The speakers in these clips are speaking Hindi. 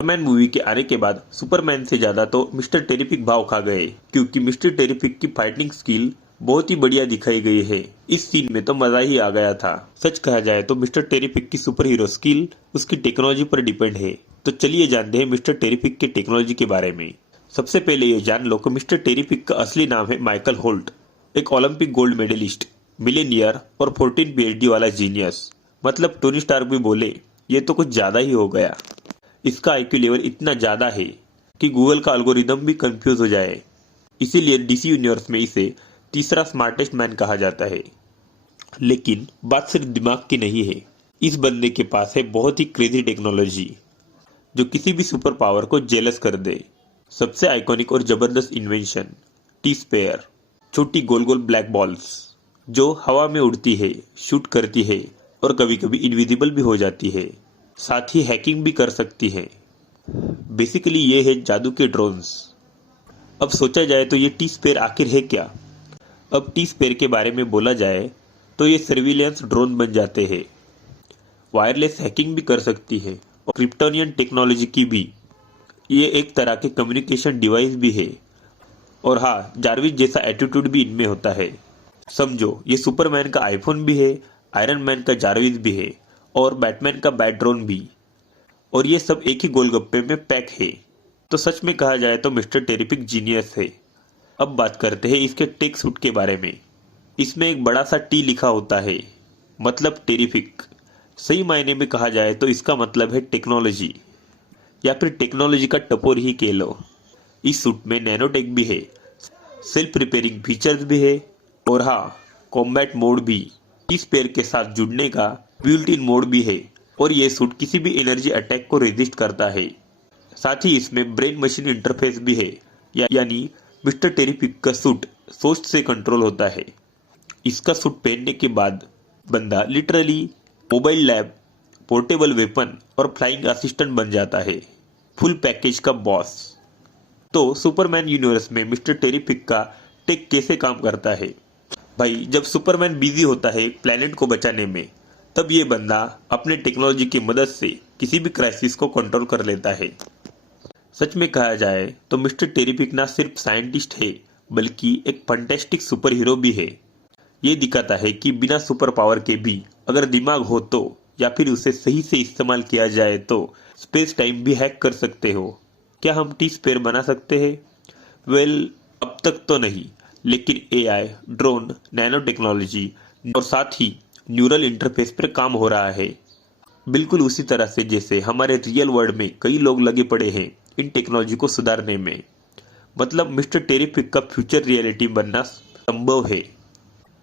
सुपरमैन मूवी के आने के बाद सुपरमैन से ज्यादा तो मिस्टर टेरिफिक भाव खा गए, क्योंकि मिस्टर टेरिफिक की फाइटिंग स्किल बहुत ही बढ़िया दिखाई गई है। इस सीन में तो मजा ही आ गया था। सच कहा जाए तो मिस्टर टेरिफिक की सुपर हीरो स्किल उसकी टेक्नोलॉजी पर डिपेंड है। तो चलिए जानते हैं मिस्टर टेरिफिक के टेक्नोलॉजी के बारे में। सबसे पहले ये जान लो कि मिस्टर टेरिफिक का असली नाम है माइकल होल्ट, एक ओलंपिक गोल्ड मेडलिस्ट, मिलेनियर और 14 PhD वाला जीनियस। मतलब टोनी स्टार्क भी बोले ये तो कुछ ज्यादा ही हो गया। इसका IQ लेवल इतना ज्यादा है कि गूगल का एल्गोरिदम भी कंफ्यूज हो जाए। इसीलिए DC यूनिवर्स में इसे तीसरा स्मार्टेस्ट मैन कहा जाता है। लेकिन बात सिर्फ दिमाग की नहीं है, इस बंदे के पास है बहुत ही क्रेजी टेक्नोलॉजी जो किसी भी सुपर पावर को जेलस कर दे। सबसे आइकॉनिक और जबरदस्त इन्वेंशन टी स्पेयर, छोटी गोल गोल ब्लैक बॉल्स जो हवा में उड़ती है, शूट करती है और कभी कभी इनविजिबल भी हो जाती है। साथ ही हैकिंग भी कर सकती है। बेसिकली ये है जादू के ड्रोन्स। अब सोचा जाए तो ये टी स्पेयर आखिर है क्या। अब टी स्पेयर के बारे में बोला जाए तो ये सर्विलेंस ड्रोन बन जाते हैं, वायरलेस हैकिंग भी कर सकती है और क्रिप्टोनियन टेक्नोलॉजी की भी। ये एक तरह के कम्युनिकेशन डिवाइस भी है। और हाँ, जारविस जैसा एटीट्यूड भी इनमें होता है। समझो ये सुपरमैन का आईफोन भी है, आयरन मैन का जारविस भी है और बैटमैन का बैट ड्रोन भी। और ये सब एक ही गोलगप्पे में पैक है। तो सच में कहा जाए तो मिस्टर टेरिफिक जीनियस है। अब बात करते हैं इसके टेक सूट के बारे में। इसमें एक बड़ा सा टी लिखा होता है, मतलब टेरिफिक। सही मायने में कहा जाए तो इसका मतलब है टेक्नोलॉजी, या फिर टेक्नोलॉजी का टपोर ही कह लो। इस सूट में नैनोटेक भी है, सेल्फ रिपेयरिंग फीचर्स भी है और हाँ, कॉम्बैट मोड भी। इस पेयर के साथ जुड़ने का बिल्ट इन मोड भी है और ये सूट किसी भी एनर्जी अटैक को रेजिस्ट करता है। साथ ही इसमें ब्रेन मशीन इंटरफेस भी है, यानी मिस्टर टेरिफिक का सूट सोच से कंट्रोल होता है। इसका सूट पहनने के बाद बंदा literally mobile lab, portable weapon और फ्लाइंग असिस्टेंट बन जाता है, फुल पैकेज का बॉस। तो सुपरमैन यूनिवर्स में मिस्टर टेरिफिक का टेक कैसे काम करता है। भाई, जब सुपरमैन बिजी होता है प्लेनेट को बचाने में, तब ये बंदा अपने टेक्नोलॉजी की मदद से किसी भी क्राइसिस को कंट्रोल कर लेता है। सच में कहा जाए तो मिस्टर टेरिफिक ना सिर्फ साइंटिस्ट है, बल्कि एक फंटेस्टिक सुपर हीरो भी है। ये दिखाता है कि बिना सुपर पावर के भी अगर दिमाग हो तो, या फिर उसे सही से इस्तेमाल किया जाए तो स्पेस टाइम भी हैक कर सकते हो। क्या हम टी स्पेयर बना सकते हैं? वेल, अब तक तो नहीं, लेकिन AI, ड्रोन, नैनो टेक्नोलॉजी और साथ ही न्यूरल इंटरफेस पर काम हो रहा है। बिल्कुल उसी तरह से जैसे हमारे रियल वर्ल्ड में कई लोग लगे पड़े हैं इन टेक्नोलॉजी को सुधारने में। मतलब मिस्टर टेरिफिक का फ्यूचर रियलिटी बनना संभव है।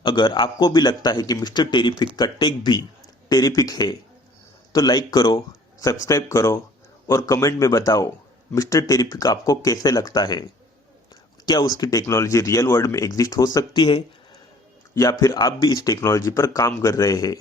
अगर आपको भी लगता है कि मिस्टर टेरिफिक का टेक भी टेरिफिक है, तो लाइक करो, सब्सक्राइब करो और कमेंट में बताओ मिस्टर टेरिफिक आपको कैसे लगता है। क्या उसकी टेक्नोलॉजी रियल वर्ल्ड में एग्जिस्ट हो सकती है, या फिर आप भी इस टेक्नोलॉजी पर काम कर रहे हैं।